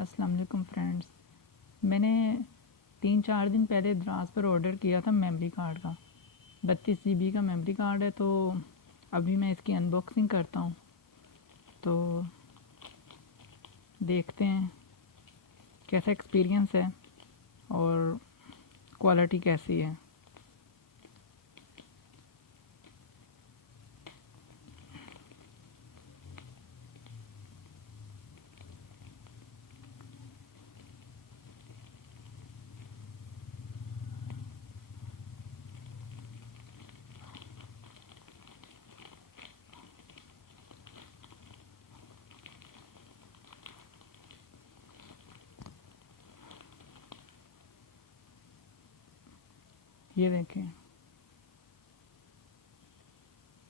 अस्सलाम वालेकुम फ्रेंड्स। मैंने 3-4 दिन पहले दराज पर ऑर्डर किया था मेमोरी कार्ड का। 32 GB का मेमोरी कार्ड है, तो अभी मैं इसकी अनबॉक्सिंग करता हूँ। तो देखते हैं कैसा एक्सपीरियंस है और क्वालिटी कैसी है। ये देखें,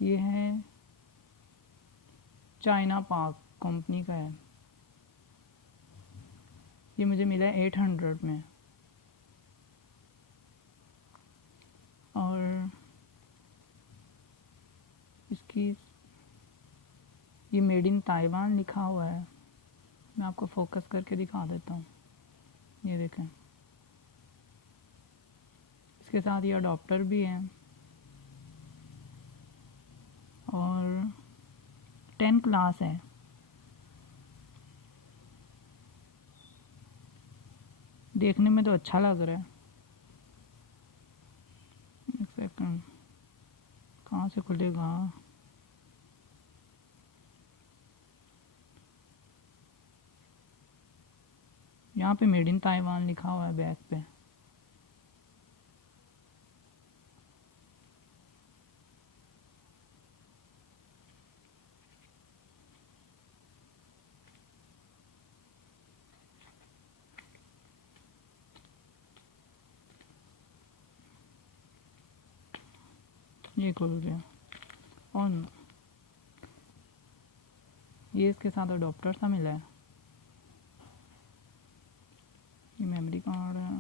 ये है चाइना पाक कंपनी का है। ये मुझे मिला है 800 में। और इसकी ये मेड इन ताइवान लिखा हुआ है। मैं आपको फोकस करके दिखा देता हूँ। ये देखें, इसके साथ ये अडॉप्टर भी है और 10 क्लास है। देखने में तो अच्छा लग रहा है। एक सेकंड, कहाँ से खुलेगा? यहाँ पे मेड इन ताइवान लिखा हुआ है बैक पे। ये खुल गया। और ये इसके साथ अडॉप्टर सा मिला है। ये मेमोरी कार्ड है।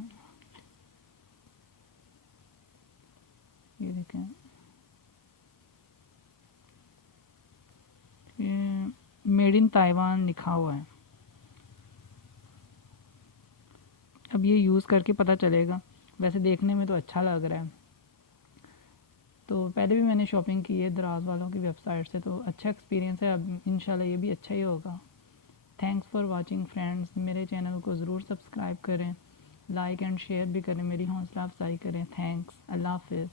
ये देखें, ये मेड इन ताइवान लिखा हुआ है। अब ये यूज़ करके पता चलेगा। वैसे देखने में तो अच्छा लग रहा है। तो पहले भी मैंने शॉपिंग की है दराज वालों की वेबसाइट से, तो अच्छा एक्सपीरियंस है। अब इंशाल्लाह ये भी अच्छा ही होगा। Thanks for watching friends. मेरे चैनल को ज़रूर सब्सक्राइब करें, लाइक एंड शेयर भी करें, मेरी हौसला अफजाई करें। थैंक्स। अल्लाह हाफिज़।